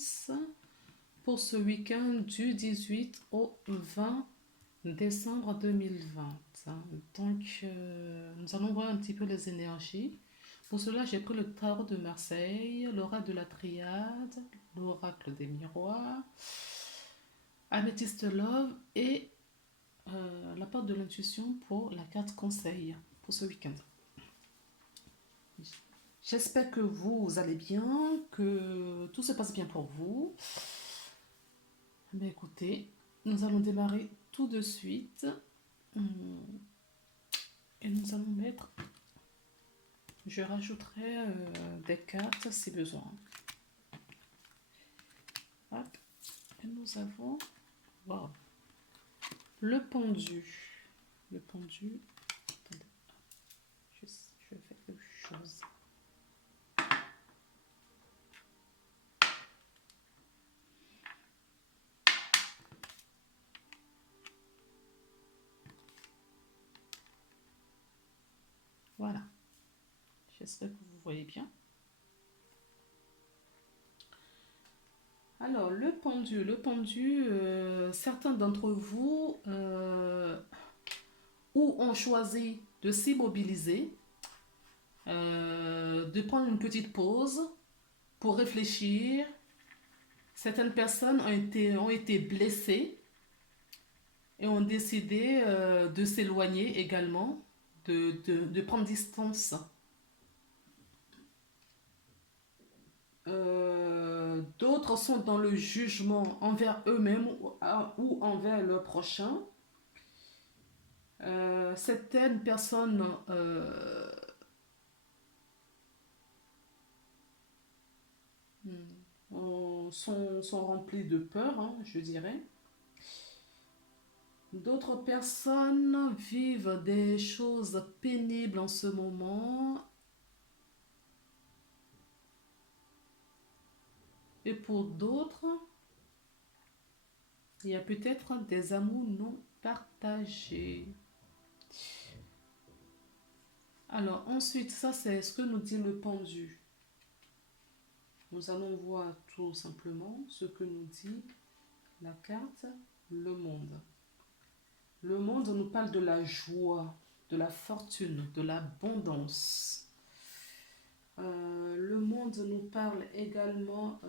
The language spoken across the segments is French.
vacances pour ce week-end du 18 au 20 décembre 2020. Donc, nous allons voir un petit peu les énergies. Pour cela, j'ai pris le tarot de Marseille, l'oracle de la Triade, l'oracle des miroirs, Améthyste Love et la part de l'intuition pour la carte conseil pour ce week-end. J'espère que vous allez bien, que tout se passe bien pour vous. Mais écoutez, nous allons démarrer tout de suite. Et nous allons mettre... Je rajouterai des cartes si besoin. Hop. Et nous avons... Wow. Le pendu. Le pendu... Attendez. Je vais faire quelque chose. Voilà. J'espère que vous voyez bien. Alors, le pendu, certains d'entre vous ou ont choisi de s'immobiliser, de prendre une petite pause pour réfléchir. Certaines personnes ont été blessées et ont décidé de s'éloigner également, de prendre distance. D'autres sont dans le jugement envers eux-mêmes ou envers leurs prochains. Certaines personnes sont remplies de peur, hein, je dirais. D'autres personnes vivent des choses pénibles en ce moment. Et pour d'autres, il y a peut-être des amours non partagés. Alors ensuite, ça c'est ce que nous dit le pendu. Nous allons voir tout simplement ce que nous dit la carte le monde. Le monde nous parle de la joie, de la fortune, de l'abondance. Le monde nous parle également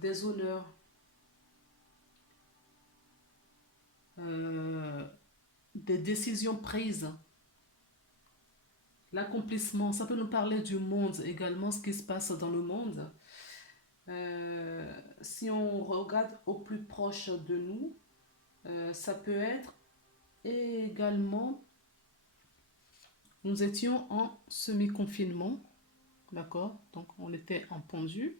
des honneurs, des décisions prises, l'accomplissement. Ça peut nous parler du monde également, ce qui se passe dans le monde. Si on regarde au plus proche de nous, ça peut être également, nous étions en semi-confinement, d'accord? Donc on était en pendu.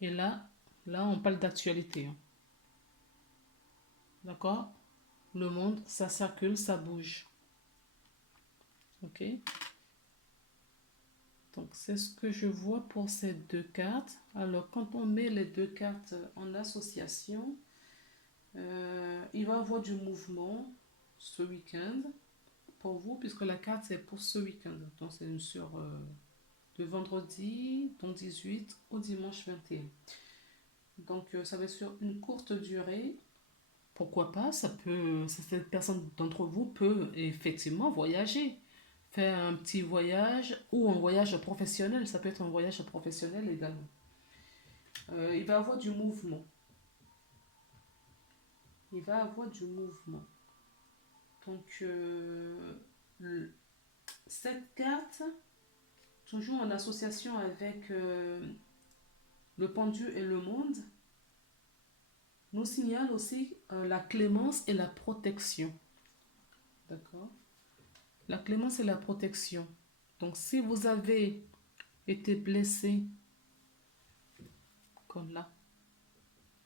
Et là on parle d'actualité. Hein. D'accord? Le monde, ça circule, ça bouge. Ok? Donc c'est ce que je vois pour ces deux cartes. Alors quand on met les deux cartes en association, il va y avoir du mouvement ce week-end pour vous, puisque la carte c'est pour ce week-end. Donc c'est une sur de vendredi, donc 18 au dimanche 21. Donc ça va être sur une courte durée. Pourquoi pas, cette personne d'entre vous peut effectivement voyager, faire un petit voyage ou un voyage professionnel. Ça peut être un voyage professionnel également. Il va y avoir du mouvement. Il va y avoir du mouvement. Donc, cette carte, toujours en association avec le pendu et le monde, nous signale aussi la clémence et la protection. D'accord? La clémence et la protection. Donc, si vous avez été blessé, comme là,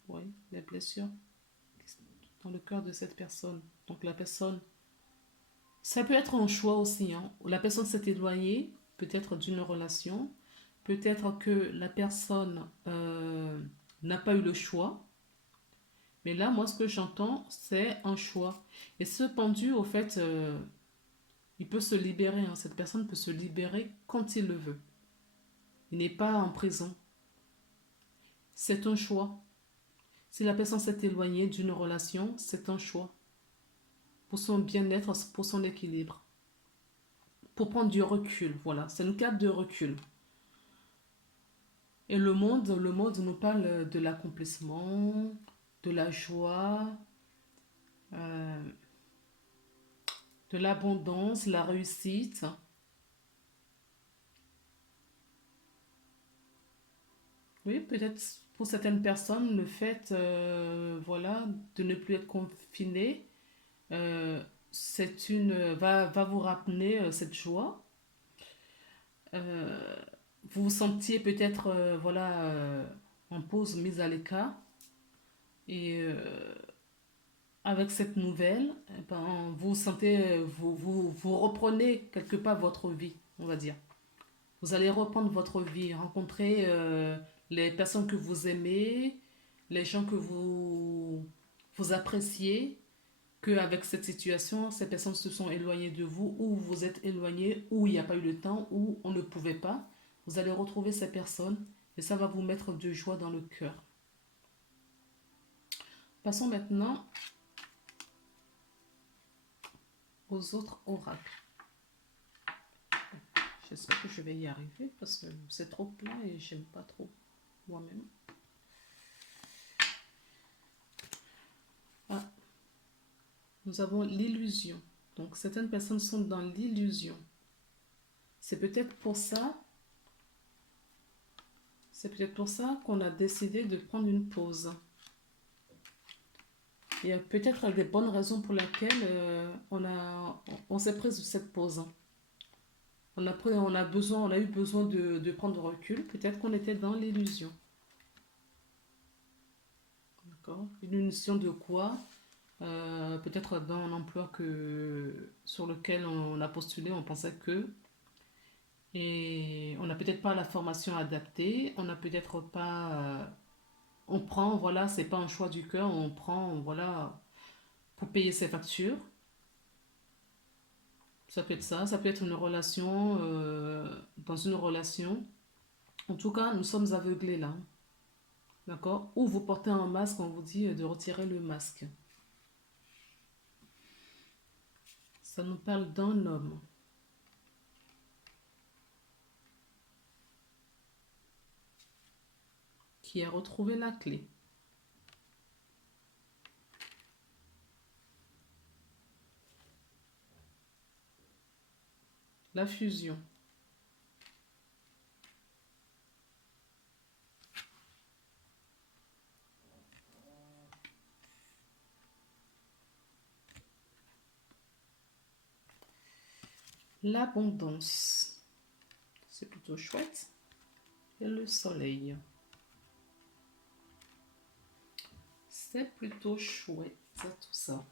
oui, les blessures dans le cœur de cette personne. Donc, la personne, ça peut être un choix aussi. Hein. La personne s'est éloignée, peut-être d'une relation. Peut-être que la personne n'a pas eu le choix. Mais là, moi, ce que j'entends, c'est un choix. Et ce pendu, au fait, il peut se libérer. Hein. Cette personne peut se libérer quand il le veut. Il n'est pas en prison. c'est un choix. Si la personne s'est éloignée d'une relation, c'est un choix. Pour son bien-être, pour son équilibre. Pour prendre du recul, voilà. C'est une carte de recul. Et le monde nous parle de l'accomplissement, de la joie, euh, de l'abondance, la réussite. Oui, peut-être pour certaines personnes, le fait, voilà, de ne plus être confiné, euh, va vous ramener cette joie. Euh, vous vous sentiez peut-être, voilà, en pause, mise à l'écart. Et avec cette nouvelle, eh ben, vous sentez, vous reprenez quelque part votre vie, on va dire. Vous allez reprendre votre vie, rencontrer les personnes que vous aimez, les gens que vous appréciez, qu'avec cette situation, ces personnes se sont éloignées de vous, ou vous êtes éloigné, ou il n'y a pas eu le temps, ou on ne pouvait pas. Vous allez retrouver ces personnes et ça va vous mettre de joie dans le cœur. Passons maintenant aux autres oracles. J'espère que je vais y arriver parce que c'est trop plat et j'aime pas trop moi-même. Ah, nous avons l'illusion. Donc certaines personnes sont dans l'illusion. C'est peut-être pour ça, qu'on a décidé de prendre une pause. Il y a peut-être des bonnes raisons pour lesquelles on s'est pris cette pause. On a eu besoin de prendre recul. Peut-être qu'on était dans l'illusion. D'accord? Une illusion de quoi? Peut-être dans un emploi sur lequel on a postulé, on pensait que. Et on n'a peut-être pas la formation adaptée. On n'a peut-être pas. On prend, voilà, c'est pas un choix du cœur. On prend, voilà, pour payer ses factures. Ça peut être ça. Ça peut être une relation. Dans une relation. En tout cas, nous sommes aveuglés là. D'accord? Ou vous portez un masque, on vous dit de retirer le masque. Ça nous parle d'un homme qui a retrouvé la clé. La fusion. L'abondance. C'est plutôt chouette. Et le soleil. C'est plutôt chouette, tout ça.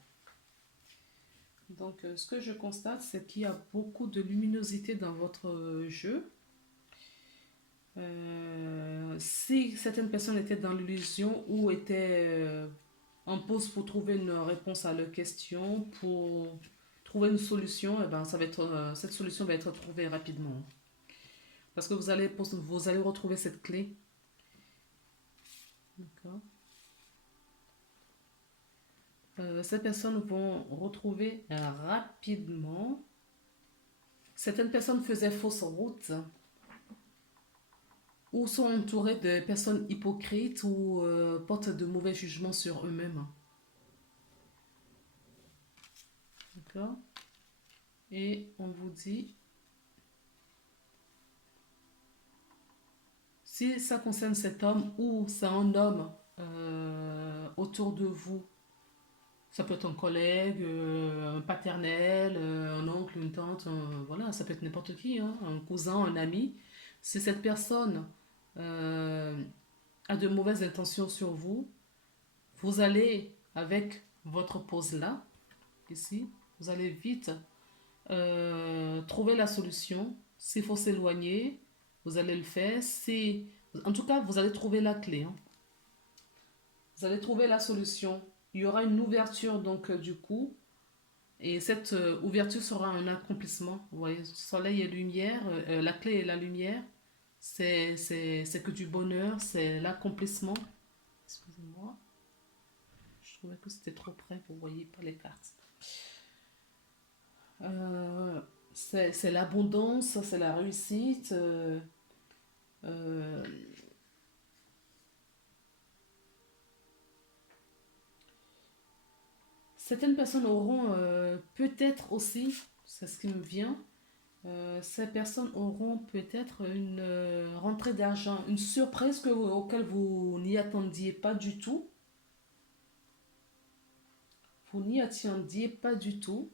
Donc, ce que je constate, c'est qu'il y a beaucoup de luminosité dans votre jeu. Si certaines personnes étaient dans l'illusion ou étaient en pause pour trouver une réponse à leurs questions, pour trouver une solution, eh ben, cette solution va être trouvée rapidement. Parce que vous allez retrouver cette clé. D'accord. Ces personnes vont retrouver rapidement. Certaines personnes faisaient fausse route ou sont entourées de personnes hypocrites ou portent de mauvais jugements sur eux-mêmes. D'accord? Et on vous dit, si ça concerne cet homme ou c'est un homme autour de vous, ça peut être un collègue, un paternel, un oncle, une tante, voilà, ça peut être n'importe qui, hein, un cousin, un ami. Si cette personne euh, a de mauvaises intentions sur vous, vous allez, avec votre pause là, ici, vous allez vite trouver la solution. S'il faut s'éloigner, vous allez le faire. En tout cas, vous allez trouver la clé, hein. Vous allez trouver la solution. Il y aura une ouverture, donc, du coup. Et cette ouverture sera un accomplissement. Vous voyez, soleil et lumière, la clé est la lumière. c'est que du bonheur, c'est l'accomplissement. Excusez-moi, je trouvais que c'était trop près, vous voyez pas les cartes. Euh, c'est l'abondance, c'est la réussite. Euh, Certaines personnes auront peut-être aussi, c'est ce qui me vient, ces personnes auront peut-être une rentrée d'argent, une surprise auquel vous n'y attendiez pas du tout. Vous n'y attendiez pas du tout.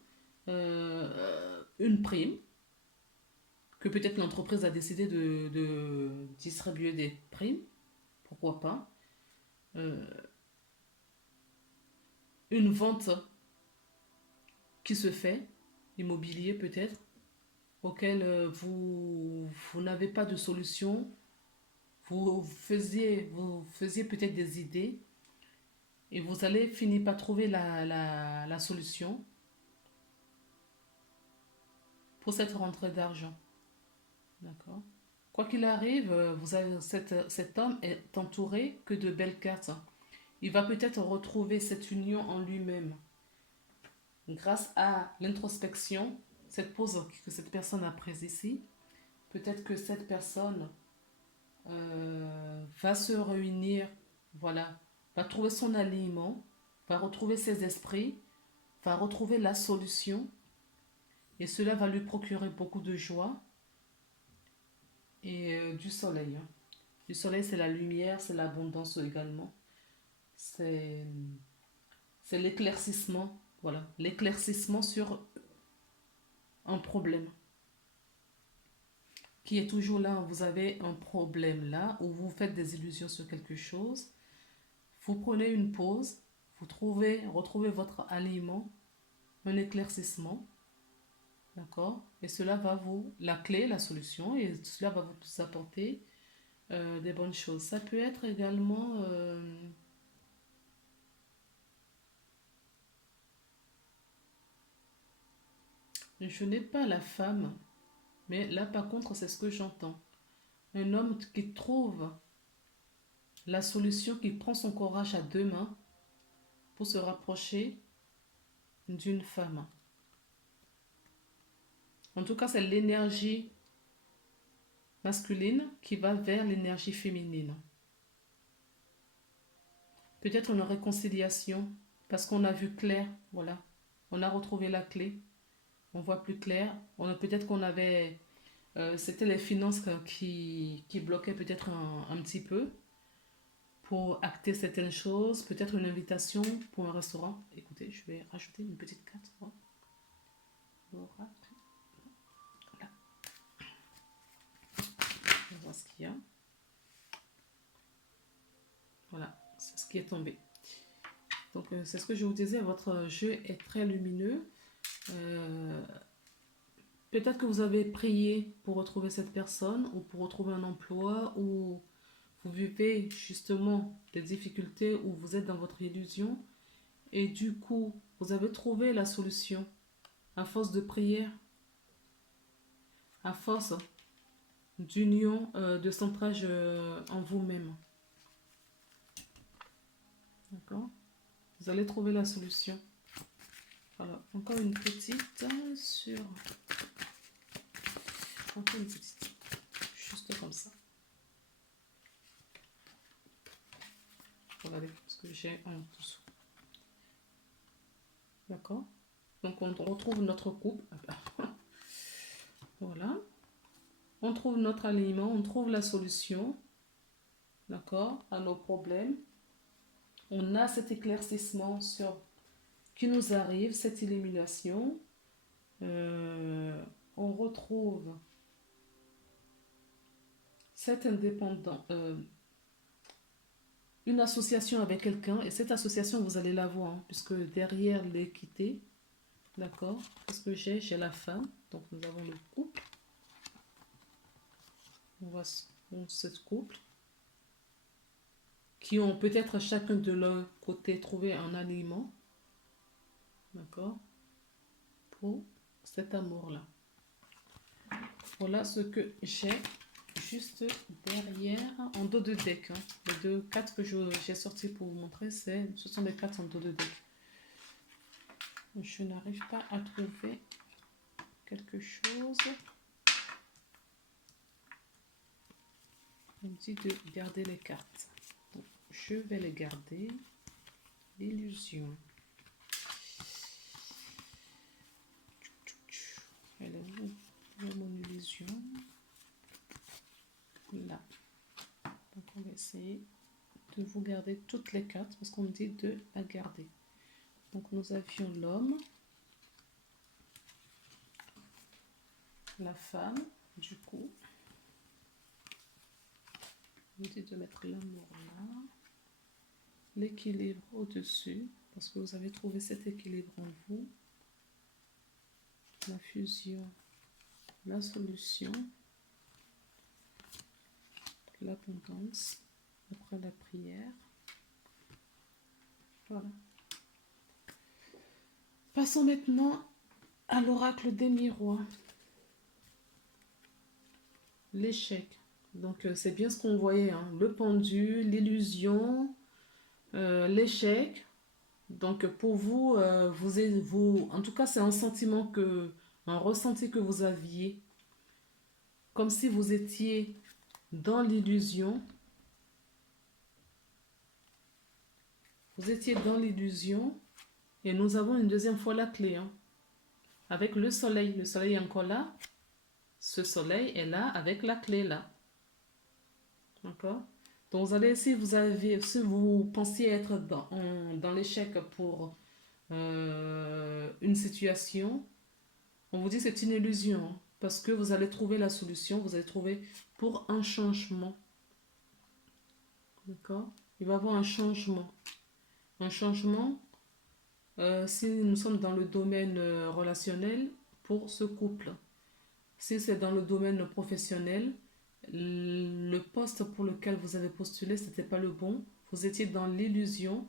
Une prime, que peut-être l'entreprise a décidé de distribuer des primes, pourquoi pas. Euh, une vente qui se fait, immobilier peut-être, auquel vous n'avez pas de solution. Vous faisiez peut-être des idées et vous allez finir par trouver la solution pour cette rentrée d'argent. D'accord? Quoi qu'il arrive, cet homme est entouré que de belles cartes. Il va peut-être retrouver cette union en lui-même grâce à l'introspection, cette pause que cette personne a prise ici. Peut-être que cette personne va se réunir, voilà, va trouver son alignement, va retrouver ses esprits, va retrouver la solution et cela va lui procurer beaucoup de joie et du soleil. Hein. Du soleil, c'est la lumière, c'est l'abondance également. C'est, c'est l'éclaircissement, voilà, l'éclaircissement sur un problème qui est toujours là. Vous avez un problème là où vous faites des illusions sur quelque chose. Vous prenez une pause, retrouvez votre aliment, un éclaircissement, d'accord? Et cela va la clé, la solution, et cela va vous apporter des bonnes choses. Ça peut être également, je n'ai pas la femme, mais là par contre c'est ce que j'entends. Un homme qui trouve la solution, qui prend son courage à deux mains pour se rapprocher d'une femme. En tout cas, c'est l'énergie masculine qui va vers l'énergie féminine. Peut-être une réconciliation parce qu'on a vu clair, voilà. On a retrouvé la clé, on voit plus clair. Peut-être qu'on avait, c'était les finances qui bloquaient peut-être un petit peu pour acter certaines choses. Peut-être une invitation pour un restaurant. Écoutez, je vais rajouter une petite carte. Voilà. On va voir ce qu'il y a. Voilà, c'est ce qui est tombé. Donc, c'est ce que je vous disais, votre jeu est très lumineux. Peut-être que vous avez prié pour retrouver cette personne ou pour retrouver un emploi ou vous vivez justement des difficultés où vous êtes dans votre illusion et du coup, vous avez trouvé la solution à force de prière, à force d'union, de centrage en vous-même. D'accord? Vous allez trouver la solution. Voilà, encore une petite sur... Encore une petite. Juste comme ça. Regardez ce que j'ai en dessous. D'accord? Donc on retrouve notre couple. Voilà. On trouve notre alignement, on trouve la solution. D'accord? À nos problèmes. On a cet éclaircissement qui nous arrive, cette illumination. On retrouve cet indépendant, une association avec quelqu'un, et cette association, vous allez la voir, hein, puisque derrière l'équité, d'accord, qu'est-ce que j'ai la femme, donc nous avons le couple, on voit ce couple, qui ont peut-être chacun de leur côté trouvé un aliment, d'accord, pour cet amour-là. Voilà ce que j'ai juste derrière, en dos de deck. Hein. Les deux cartes que j'ai sorties pour vous montrer, ce sont des cartes en dos de deck. Je n'arrive pas à trouver quelque chose. On me dit de garder les cartes. Donc, je vais les garder. L'illusion. Elle est où? Où est mon illusion? Là. Donc on va essayer de vous garder toutes les cartes parce qu'on me dit de la garder. Donc nous avions l'homme, la femme, du coup. On me dit de mettre l'amour là. L'équilibre au-dessus parce que vous avez trouvé cet équilibre en vous. La fusion, la solution, l'abondance, après la prière. Voilà. Passons maintenant à l'oracle des miroirs. L'échec. Donc c'est bien ce qu'on voyait, hein. Le pendu, l'illusion, l'échec. Donc pour vous, en tout cas c'est un sentiment un ressenti que vous aviez, comme si vous étiez dans l'illusion. Vous étiez dans l'illusion et nous avons une deuxième fois la clé, hein, avec le soleil. Le soleil est encore là. Ce soleil est là avec la clé là. D'accord? Donc vous allez, si vous pensiez être dans l'échec pour une situation, on vous dit que c'est une illusion, hein, parce que vous allez trouver la solution, vous allez trouver pour un changement. D'accord? Il va y avoir un changement. Un changement, si nous sommes dans le domaine relationnel, pour ce couple. Si c'est dans le domaine professionnel, le poste pour lequel vous avez postulé, ce n'était pas le bon. Vous étiez dans l'illusion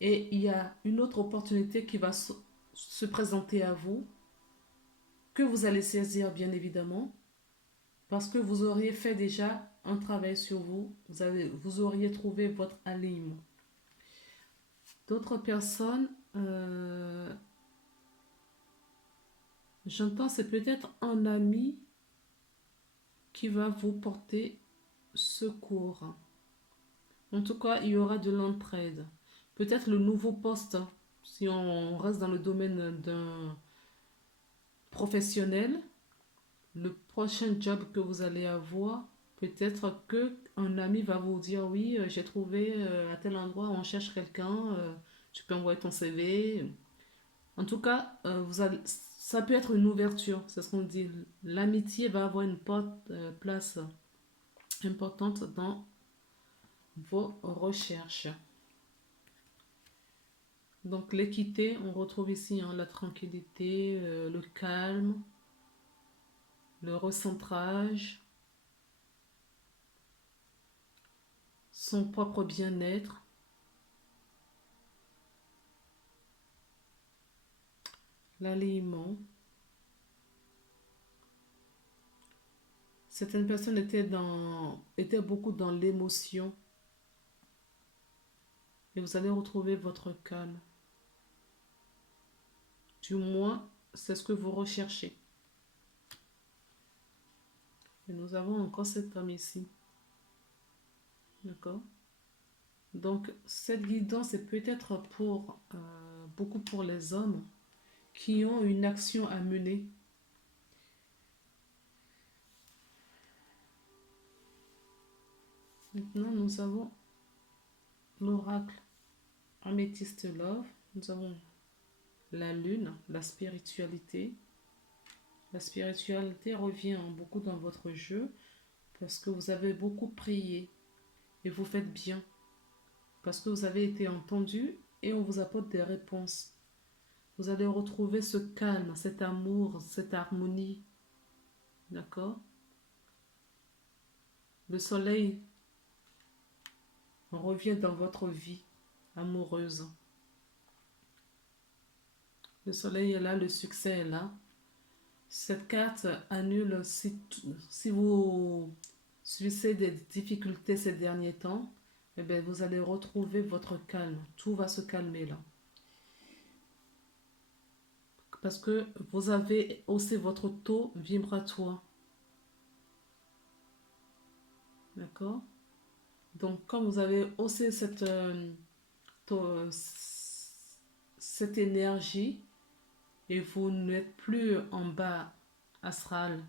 et il y a une autre opportunité qui va se présenter à vous, que vous allez saisir bien évidemment, parce que vous auriez fait déjà un travail sur vous, vous auriez trouvé votre alignement. D'autres personnes, j'entends, c'est peut-être un ami qui va vous porter secours. En tout cas, il y aura de l'entraide. Peut-être le nouveau poste, si on reste dans le domaine d'un professionnel, le prochain job que vous allez avoir, peut-être que un ami va vous dire oui, j'ai trouvé à tel endroit, on cherche quelqu'un, tu peux envoyer ton CV. En tout cas, ça peut être une ouverture, c'est ce qu'on dit. L'amitié va avoir une place importante dans vos recherches. Donc l'équité, on retrouve ici hein, la tranquillité, le calme, le recentrage, son propre bien-être, l'alignement. Certaines personnes étaient beaucoup dans l'émotion et vous allez retrouver votre calme. Du moins, c'est ce que vous recherchez. Et nous avons encore cet homme ici. D'accord? Donc, cette guidance est peut-être beaucoup pour les hommes qui ont une action à mener. Maintenant, nous avons l'oracle Amethyst Love. Nous avons la lune, la spiritualité. La spiritualité revient beaucoup dans votre jeu parce que vous avez beaucoup prié et vous faites bien. Parce que vous avez été entendu et on vous apporte des réponses. Vous allez retrouver ce calme, cet amour, cette harmonie. D'accord? Le soleil revient dans votre vie amoureuse. Le soleil est là, le succès est là. Cette carte annule si vous subissez des difficultés ces derniers temps, eh bien, vous allez retrouver votre calme. Tout va se calmer là. Parce que vous avez haussé votre taux vibratoire. D'accord? Donc, comme vous avez haussé cette énergie et vous n'êtes plus en bas astral,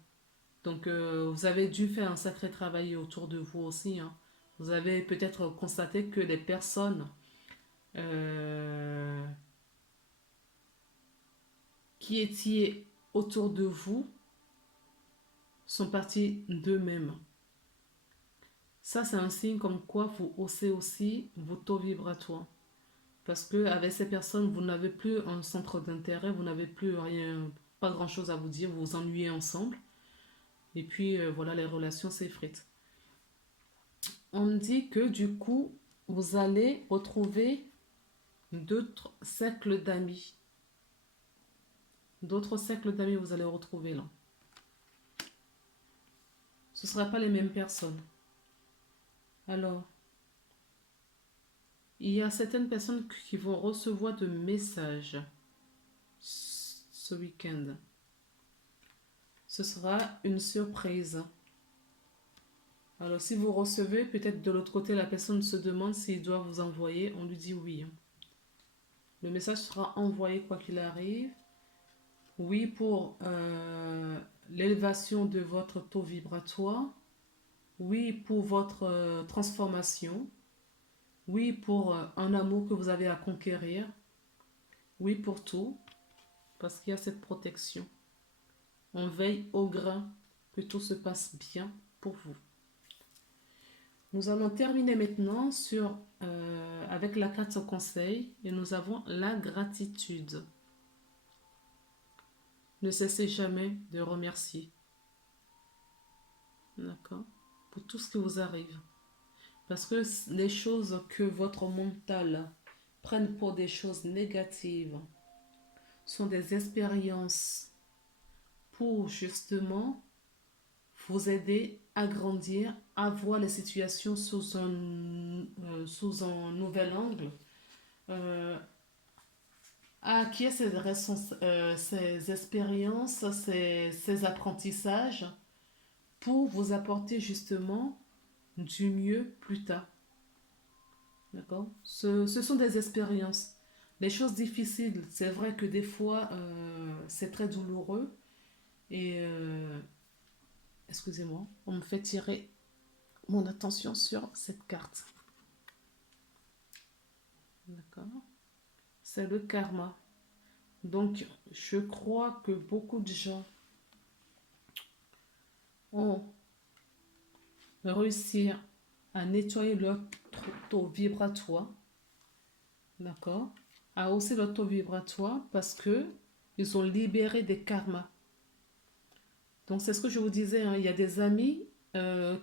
donc vous avez dû faire un sacré travail autour de vous aussi, hein. Vous avez peut-être constaté que les personnes euh, qui étaient autour de vous sont parties d'eux-mêmes. Ça, c'est un signe comme quoi vous haussez aussi vos taux vibratoires. Parce que avec ces personnes, vous n'avez plus un centre d'intérêt, vous n'avez plus rien, pas grand-chose à vous dire, vous vous ennuyez ensemble. Et puis voilà, les relations s'effritent. On me dit que du coup, vous allez retrouver d'autres cercles d'amis. D'autres cercles d'amis, vous allez retrouver là. Ce ne sera pas les mêmes personnes. Alors, il y a certaines personnes qui vont recevoir de messages ce week-end. Ce sera une surprise. Alors, si vous recevez, peut-être de l'autre côté, la personne se demande s'il doit vous envoyer. On lui dit oui. Le message sera envoyé quoi qu'il arrive. Oui, pour l'élévation de votre taux vibratoire. Oui, pour votre transformation. Oui, pour un amour que vous avez à conquérir. Oui, pour tout. Parce qu'il y a cette protection. On veille au grain que tout se passe bien pour vous. Nous allons terminer maintenant avec la carte conseil et nous avons la gratitude. Ne cessez jamais de remercier. D'accord? Pour tout ce qui vous arrive. Parce que les choses que votre mental prenne pour des choses négatives sont des expériences pour justement vous aider à grandir, à voir les situations sous un nouvel angle, à acquérir ces expériences, ces apprentissages pour vous apporter justement du mieux plus tard. D'accord? Ce sont des expériences. Les choses difficiles, c'est vrai que des fois, c'est très douloureux. Et, excusez-moi, on me fait tirer mon attention sur cette carte. D'accord? C'est le karma. Donc, je crois que beaucoup de gens ont réussi à nettoyer leur taux vibratoire, d'accord? À hausser leur taux vibratoire parce que ils ont libéré des karmas. Donc, c'est ce que je vous disais, hein, il y a des amis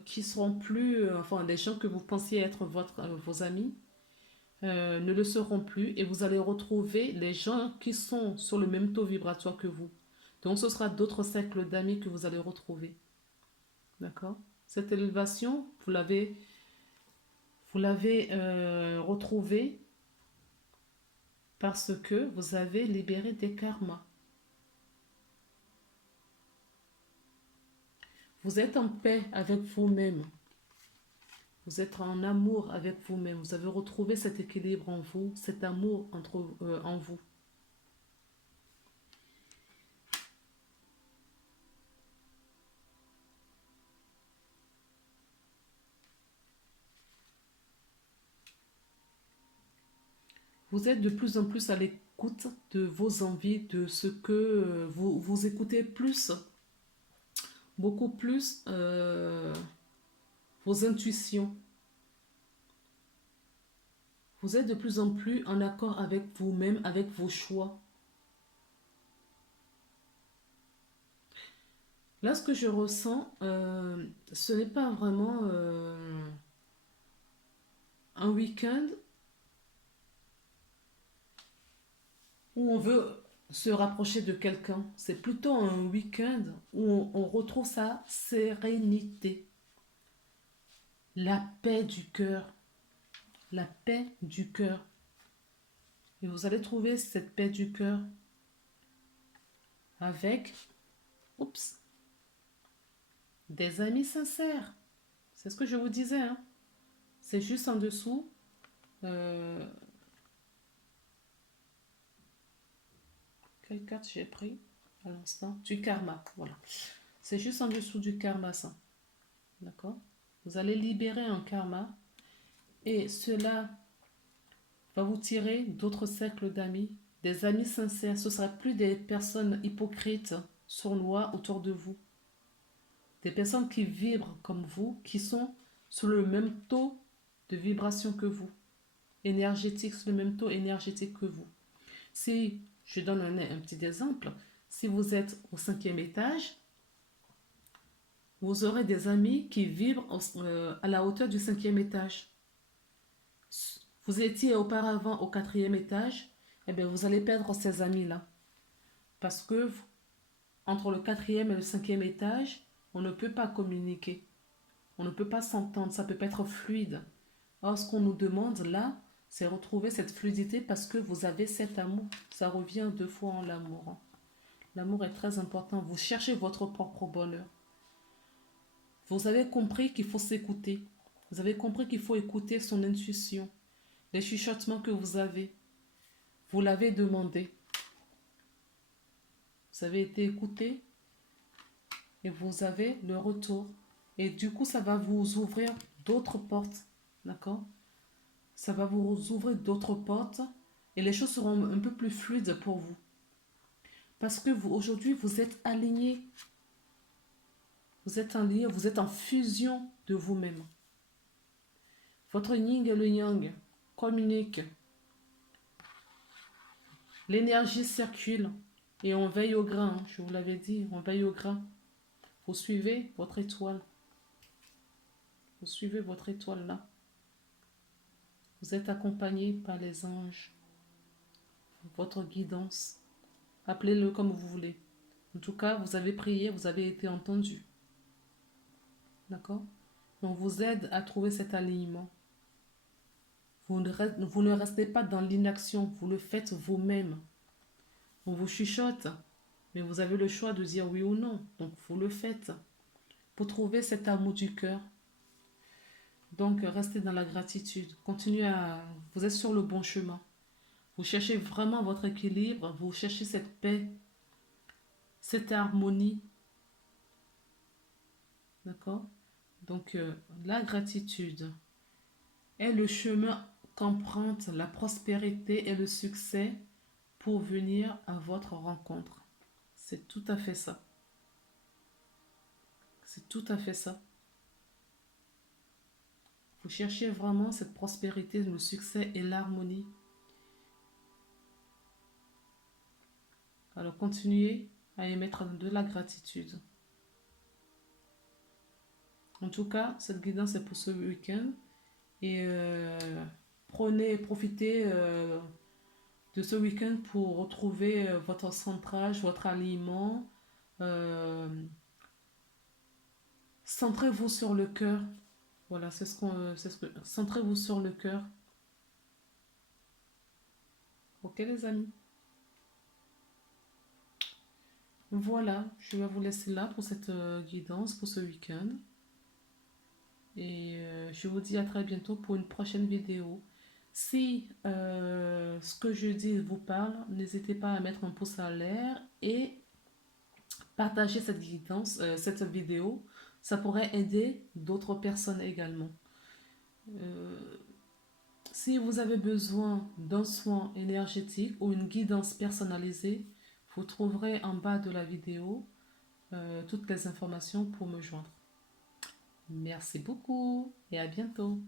qui seront plus, enfin, des gens que vous pensiez être vos amis, ne le seront plus et vous allez retrouver les gens qui sont sur le même taux vibratoire que vous. Donc ce sera d'autres cercles d'amis que vous allez retrouver. D'accord? Cette élévation, vous l'avez retrouvée parce que vous avez libéré des karmas. Vous êtes en paix avec vous-même. Vous êtes en amour avec vous-même. Vous avez retrouvé cet équilibre en vous, cet amour en vous. Vous êtes de plus en plus à l'écoute de vos envies, de ce que vous écoutez plus, beaucoup plus vos intuitions. Vous êtes de plus en plus en accord avec vous-même, avec vos choix. Là, ce que je ressens, ce n'est pas vraiment un week-end où on veut se rapprocher de quelqu'un. C'est plutôt un week-end où on retrouve sa sérénité. la paix du cœur. La paix du cœur. Et vous allez trouver cette paix du cœur avec, oups, des amis sincères. C'est ce que je vous disais, hein. C'est juste en dessous. Quelle carte j'ai pris à l'instant? Du karma, voilà. C'est juste en dessous du karma, ça. D'accord? Vous allez libérer un karma et cela va vous tirer d'autres cercles d'amis, des amis sincères. Ce ne sera plus des personnes hypocrites, sournois autour de vous. Des personnes qui vibrent comme vous, qui sont sur le même taux de vibration que vous, énergétique, sur le même taux énergétique que vous. Si, je donne un petit exemple, si vous êtes au 5e étage, vous aurez des amis qui vibrent à la hauteur du 5e étage. Vous étiez auparavant au 4e étage, eh bien vous allez perdre ces amis-là. Parce que entre le 4e et le 5e étage, on ne peut pas communiquer. On ne peut pas s'entendre, ça peut pas être fluide. Or, ce qu'on nous demande là, c'est retrouver cette fluidité parce que vous avez cet amour. Ça revient 2 fois en l'amour, hein. L'amour est très important. Vous cherchez votre propre bonheur. Vous avez compris qu'il faut s'écouter. Vous avez compris qu'il faut écouter son intuition. Les chuchotements que vous avez. Vous l'avez demandé. Vous avez été écouté et vous avez le retour. Et du coup, ça va vous ouvrir d'autres portes. D'accord? Ça va vous ouvrir d'autres portes et les choses seront un peu plus fluides pour vous. Parce que vous, aujourd'hui, vous êtes aligné. Vous êtes aligné, vous êtes en fusion de vous-même. Votre yin et le yang communiquent. L'énergie circule et on veille au grain. Hein, je vous l'avais dit, on veille au grain. Vous suivez votre étoile. Vous suivez votre étoile là. Vous êtes accompagné par les anges. Votre guidance. Appelez-le comme vous voulez. En tout cas, vous avez prié, vous avez été entendu. D'accord? On vous aide à trouver cet alignement. Vous ne restez pas dans l'inaction, vous le faites vous-même. On vous chuchote, mais vous avez le choix de dire oui ou non. Donc, vous le faites pour trouver cet amour du cœur. Donc, restez dans la gratitude. Continuez à... Vous êtes sur le bon chemin. Vous cherchez vraiment votre équilibre. Vous cherchez cette paix, cette harmonie. D'accord? Donc, la gratitude est le chemin qu'emprunte la prospérité et le succès pour venir à votre rencontre. C'est tout à fait ça. C'est tout à fait ça. Vous cherchez vraiment cette prospérité, le succès et l'harmonie. Alors continuez à émettre de la gratitude. En tout cas, cette guidance est pour ce week-end. Et profitez de ce week-end pour retrouver votre centrage, votre alignement. Centrez-vous sur le cœur. Voilà, centrez-vous sur le cœur. Ok les amis? Voilà, je vais vous laisser là pour cette guidance, pour ce week-end. Et je vous dis à très bientôt pour une prochaine vidéo. Si ce que je dis vous parle, n'hésitez pas à mettre un pouce à l'air et partager cette guidance, cette vidéo. Ça pourrait aider d'autres personnes également. Si vous avez besoin d'un soin énergétique ou une guidance personnalisée, vous trouverez en bas de la vidéo toutes les informations pour me joindre. Merci beaucoup et à bientôt.